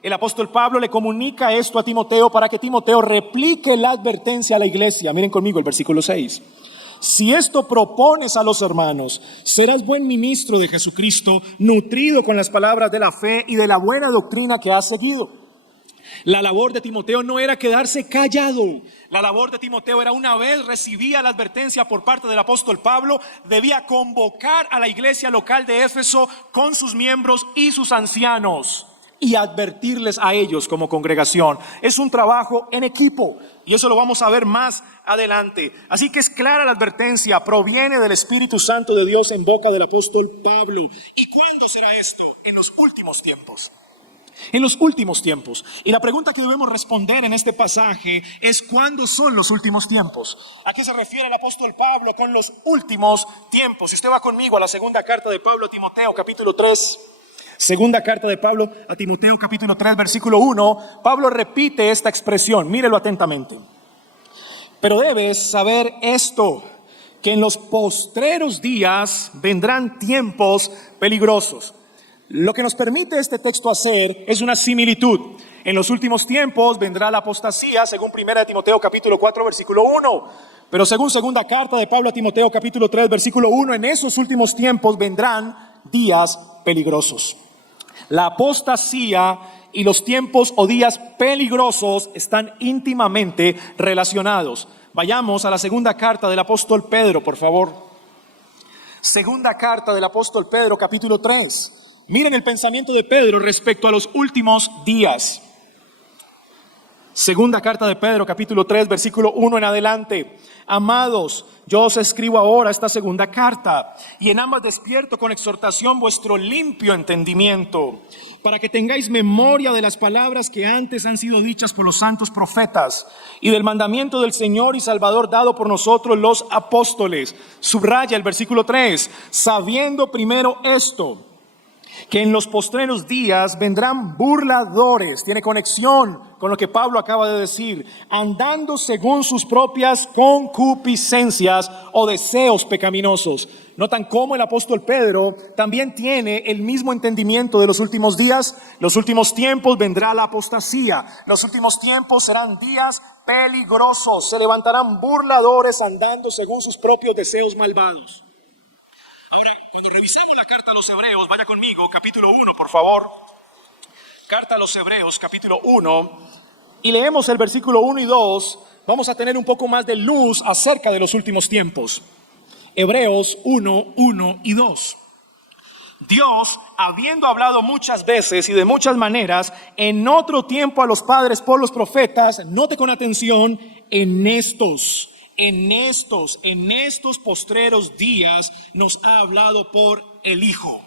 El apóstol Pablo le comunica esto a Timoteo para que Timoteo replique la advertencia a la iglesia. Miren conmigo el versículo 6. Si esto propones a los hermanos, serás buen ministro de Jesucristo, nutrido con las palabras de la fe y de la buena doctrina que has seguido. La labor de Timoteo no era quedarse callado. La labor de Timoteo era, una vez recibía la advertencia por parte del apóstol Pablo, debía convocar a la iglesia local de Éfeso con sus miembros y sus ancianos y advertirles a ellos como congregación. Es un trabajo en equipo y eso lo vamos a ver más adelante. Así que es clara la advertencia, proviene del Espíritu Santo de Dios en boca del apóstol Pablo. ¿Y cuándo será esto? En los últimos tiempos. En los últimos tiempos. Y la pregunta que debemos responder en este pasaje es: ¿cuándo son los últimos tiempos? ¿A qué se refiere el apóstol Pablo con los últimos tiempos? Si usted va conmigo a la segunda carta de Pablo a Timoteo, capítulo 3. Segunda carta de Pablo a Timoteo, capítulo 3, versículo 1. Pablo repite esta expresión, mírelo atentamente. Pero debes saber esto, que en los postreros días vendrán tiempos peligrosos. Lo que nos permite este texto hacer es una similitud. En los últimos tiempos vendrá la apostasía, según 1 Timoteo capítulo 4, versículo 1. Pero según segunda carta de Pablo a Timoteo capítulo 3, versículo 1, en esos últimos tiempos vendrán días peligrosos. La apostasía y los tiempos o días peligrosos están íntimamente relacionados. Vayamos a la segunda carta del apóstol Pedro, por favor. Segunda carta del apóstol Pedro, capítulo 3. Miren el pensamiento de Pedro respecto a los últimos días. Segunda carta de Pedro, capítulo 3, versículo 1 en adelante. Amados, yo os escribo ahora esta segunda carta, y en ambas despierto con exhortación vuestro limpio entendimiento, para que tengáis memoria de las palabras que antes han sido dichas por los santos profetas, y del mandamiento del Señor y Salvador dado por nosotros los apóstoles. Subraya el versículo 3, sabiendo primero esto, que en los postreros días vendrán burladores. Tiene conexión con lo que Pablo acaba de decir, andando según sus propias concupiscencias o deseos pecaminosos. Notan cómo el apóstol Pedro también tiene el mismo entendimiento de los últimos días. Los últimos tiempos vendrá la apostasía. Los últimos tiempos serán días peligrosos. Se levantarán burladores andando según sus propios deseos malvados. Ahora, cuando revisemos la carta a los Hebreos, vaya conmigo, capítulo 1, por favor. Carta a los Hebreos, capítulo 1, y leemos el versículo 1 y 2, vamos a tener un poco más de luz acerca de los últimos tiempos. Hebreos 1, 1 y 2. Dios, habiendo hablado muchas veces y de muchas maneras, en otro tiempo a los padres por los profetas, note con atención, en estos postreros días nos ha hablado por el Hijo.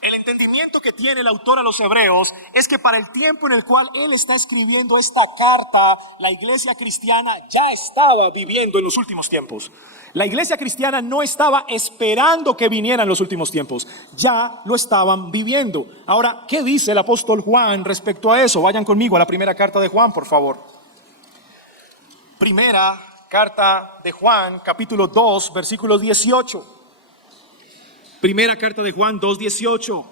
El entendimiento que tiene el autor a los Hebreos es que para el tiempo en el cual él está escribiendo esta carta, la iglesia cristiana ya estaba viviendo en los últimos tiempos. La iglesia cristiana no estaba esperando que vinieran los últimos tiempos, ya lo estaban viviendo. Ahora, ¿qué dice el apóstol Juan respecto a eso? Vayan conmigo a la primera carta de Juan, por favor. Primera carta de Juan, capítulo 2, versículo 18. Primera carta de Juan 2, 18.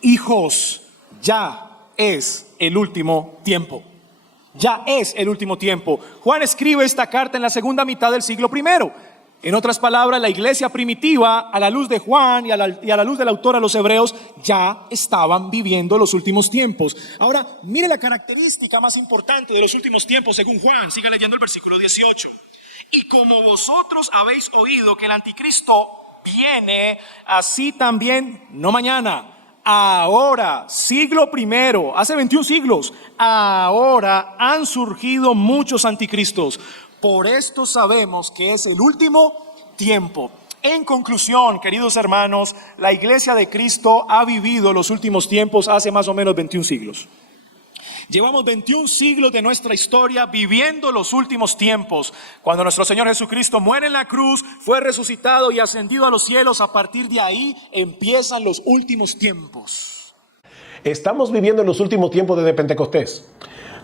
Hijos, ya es el último tiempo. Ya es el último tiempo. Juan escribe esta carta en la segunda mitad del siglo I. En otras palabras, la iglesia primitiva, a la luz de Juan y a la luz del autor a los Hebreos, ya estaban viviendo los últimos tiempos. Ahora, mire la característica más importante de los últimos tiempos según Juan. Siga leyendo el versículo 18. Y como vosotros habéis oído que el anticristo viene, así también, no mañana, ahora, siglo primero, hace 21 siglos, ahora han surgido muchos anticristos. Por esto sabemos que es el último tiempo. En conclusión, queridos hermanos, la iglesia de Cristo ha vivido los últimos tiempos hace más o menos 21 siglos. Llevamos 21 siglos de nuestra historia viviendo los últimos tiempos. Cuando nuestro Señor Jesucristo muere en la cruz, fue resucitado y ascendido a los cielos, a partir de ahí empiezan los últimos tiempos. Estamos viviendo en los últimos tiempos desde Pentecostés.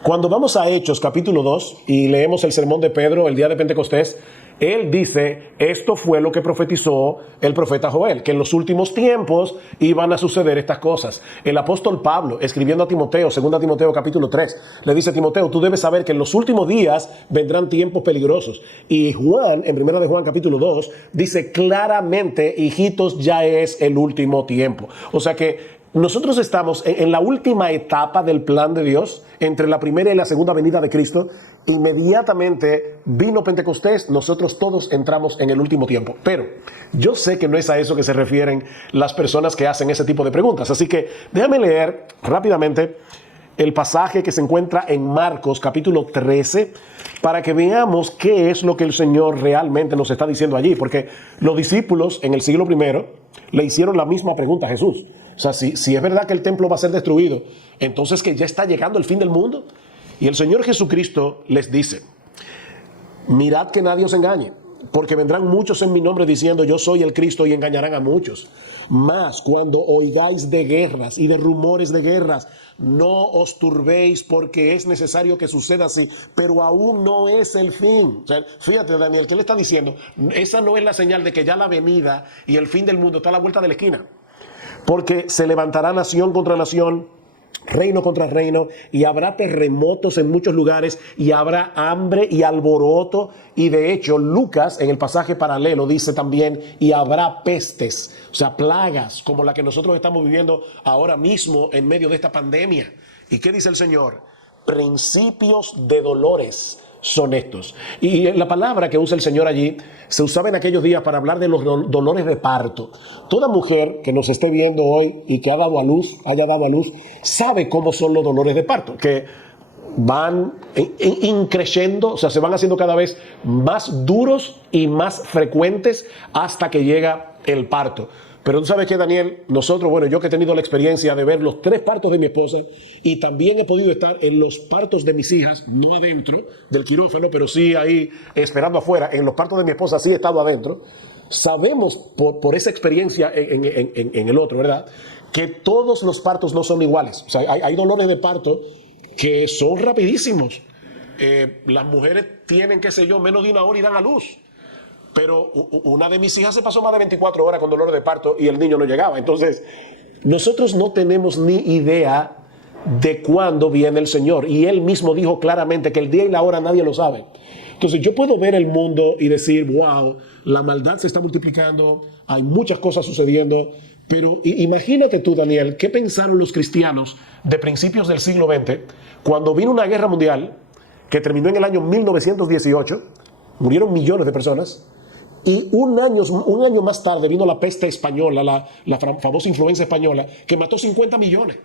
Cuando vamos a Hechos capítulo 2 y leemos el sermón de Pedro el día de Pentecostés, Él dice, esto fue lo que profetizó el profeta Joel, que en los últimos tiempos iban a suceder estas cosas. El apóstol Pablo, escribiendo a Timoteo, 2 Timoteo capítulo 3, le dice a Timoteo, tú debes saber que en los últimos días vendrán tiempos peligrosos. Y Juan, en 1 de Juan capítulo 2, dice claramente, hijitos, ya es el último tiempo. O sea que nosotros estamos en la última etapa del plan de Dios, entre la primera y la segunda venida de Cristo. Inmediatamente vino Pentecostés, nosotros todos entramos en el último tiempo. Pero yo sé que no es a eso que se refieren las personas que hacen ese tipo de preguntas. Así que déjame leer rápidamente el pasaje que se encuentra en Marcos capítulo 13 para que veamos qué es lo que el Señor realmente nos está diciendo allí. Porque los discípulos en el siglo I le hicieron la misma pregunta a Jesús. O sea, si es verdad que el templo va a ser destruido, entonces que ya está llegando el fin del mundo. Y el Señor Jesucristo les dice, mirad que nadie os engañe, porque vendrán muchos en mi nombre diciendo yo soy el Cristo y engañarán a muchos. Mas cuando oigáis de guerras y de rumores de guerras, no os turbéis porque es necesario que suceda así, pero aún no es el fin. O sea, fíjate, Daniel, ¿qué le está diciendo? Esa no es la señal de que ya la venida y el fin del mundo está a la vuelta de la esquina. Porque se levantará nación contra nación, reino contra reino, y habrá terremotos en muchos lugares, y habrá hambre y alboroto. Y de hecho, Lucas, en el pasaje paralelo, dice también, y habrá pestes, o sea, plagas, como la que nosotros estamos viviendo ahora mismo en medio de esta pandemia. ¿Y qué dice el Señor? Principios de dolores son estos. Y la palabra que usa el Señor allí se usaba en aquellos días para hablar de los dolores de parto. Toda mujer que nos esté viendo hoy y que haya dado a luz, sabe cómo son los dolores de parto, que van increciendo, o sea, se van haciendo cada vez más duros y más frecuentes hasta que llega el parto. Pero tú sabes que, Daniel, nosotros, bueno, yo que he tenido la experiencia de ver los 3 partos de mi esposa y también he podido estar en los partos de mis hijas, no adentro del quirófano, pero sí ahí esperando afuera. En los partos de mi esposa sí he estado adentro. Sabemos por esa experiencia en el otro, ¿verdad?, que todos los partos no son iguales. O sea, hay dolores de parto que son rapidísimos. Las mujeres tienen, qué sé yo, menos de 1 hora y dan a luz. Pero una de mis hijas se pasó más de 24 horas con dolor de parto y el niño no llegaba. Entonces, nosotros no tenemos ni idea de cuándo viene el Señor. Y Él mismo dijo claramente que el día y la hora nadie lo sabe. Entonces, yo puedo ver el mundo y decir, wow, la maldad se está multiplicando, hay muchas cosas sucediendo. Pero imagínate tú, Daniel, ¿qué pensaron los cristianos de principios del siglo XX cuando vino una guerra mundial que terminó en el año 1918? Murieron millones de personas. Y un año más tarde vino la peste española, la famosa influenza española, que mató 50 millones.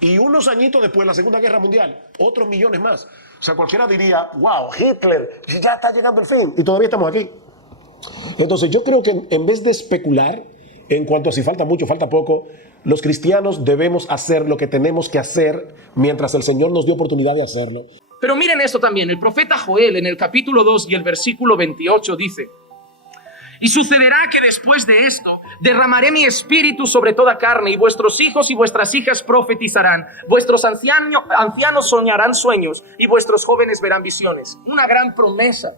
Y unos añitos después, la Segunda Guerra Mundial, otros millones más. O sea, cualquiera diría, wow, Hitler, ya está llegando el fin. Y todavía estamos aquí. Entonces, yo creo que en vez de especular en cuanto a si falta mucho, falta poco, los cristianos debemos hacer lo que tenemos que hacer mientras el Señor nos dio oportunidad de hacerlo. Pero miren esto también, el profeta Joel en el capítulo 2 y el versículo 28 dice: y sucederá que después de esto derramaré mi espíritu sobre toda carne, y vuestros hijos y vuestras hijas profetizarán, vuestros ancianos soñarán sueños, y vuestros jóvenes verán visiones. Una gran promesa,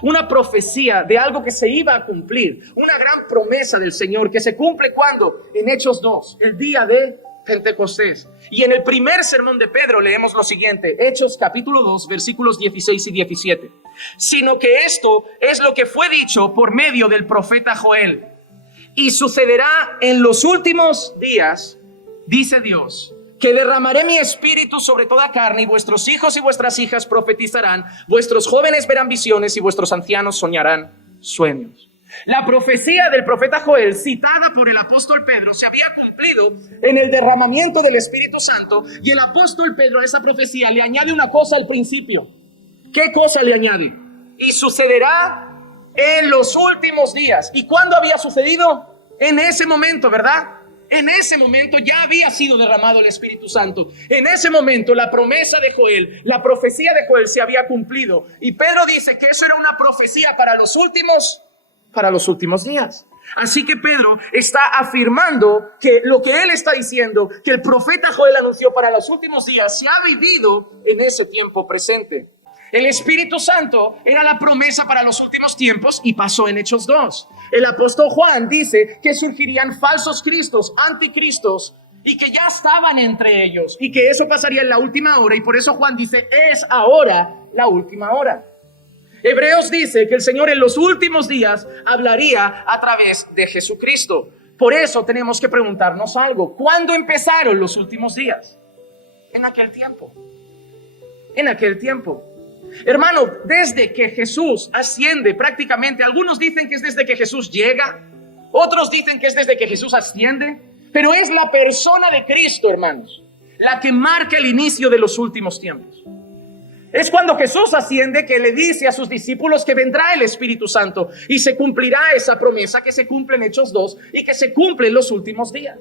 una profecía de algo que se iba a cumplir, una gran promesa del Señor que se cumple cuando, en Hechos 2, el día de Pentecostés. Y en el primer sermón de Pedro leemos lo siguiente, Hechos capítulo 2, versículos 16 y 17. Sino que esto es lo que fue dicho por medio del profeta Joel. Y sucederá en los últimos días, dice Dios, que derramaré mi espíritu sobre toda carne, y vuestros hijos y vuestras hijas profetizarán, vuestros jóvenes verán visiones y vuestros ancianos soñarán sueños. La profecía del profeta Joel, citada por el apóstol Pedro, se había cumplido en el derramamiento del Espíritu Santo, y el apóstol Pedro a esa profecía le añade una cosa al principio. ¿Qué cosa le añade? Y sucederá en los últimos días. ¿Y cuándo había sucedido? En ese momento, ¿verdad? En ese momento ya había sido derramado el Espíritu Santo. En ese momento la promesa de Joel, la profecía de Joel se había cumplido. Y Pedro dice que eso era una profecía para los últimos días. Así que Pedro está afirmando que lo que él está diciendo, que el profeta Joel anunció para los últimos días, se ha vivido en ese tiempo presente. El Espíritu Santo era la promesa para los últimos tiempos y pasó en Hechos 2. El apóstol Juan dice que surgirían falsos cristos, anticristos, y que ya estaban entre ellos y que eso pasaría en la última hora, y por eso Juan dice, es ahora la última hora. Hebreos dice que el Señor en los últimos días hablaría a través de Jesucristo. Por eso tenemos que preguntarnos algo. ¿Cuándo empezaron los últimos días? En aquel tiempo. En aquel tiempo. Hermano, desde que Jesús asciende prácticamente, algunos dicen que es desde que Jesús llega, otros dicen que es desde que Jesús asciende, pero es la persona de Cristo, hermanos, la que marca el inicio de los últimos tiempos. Es cuando Jesús asciende que le dice a sus discípulos que vendrá el Espíritu Santo y se cumplirá esa promesa que se cumple en Hechos 2 y que se cumple en los últimos días.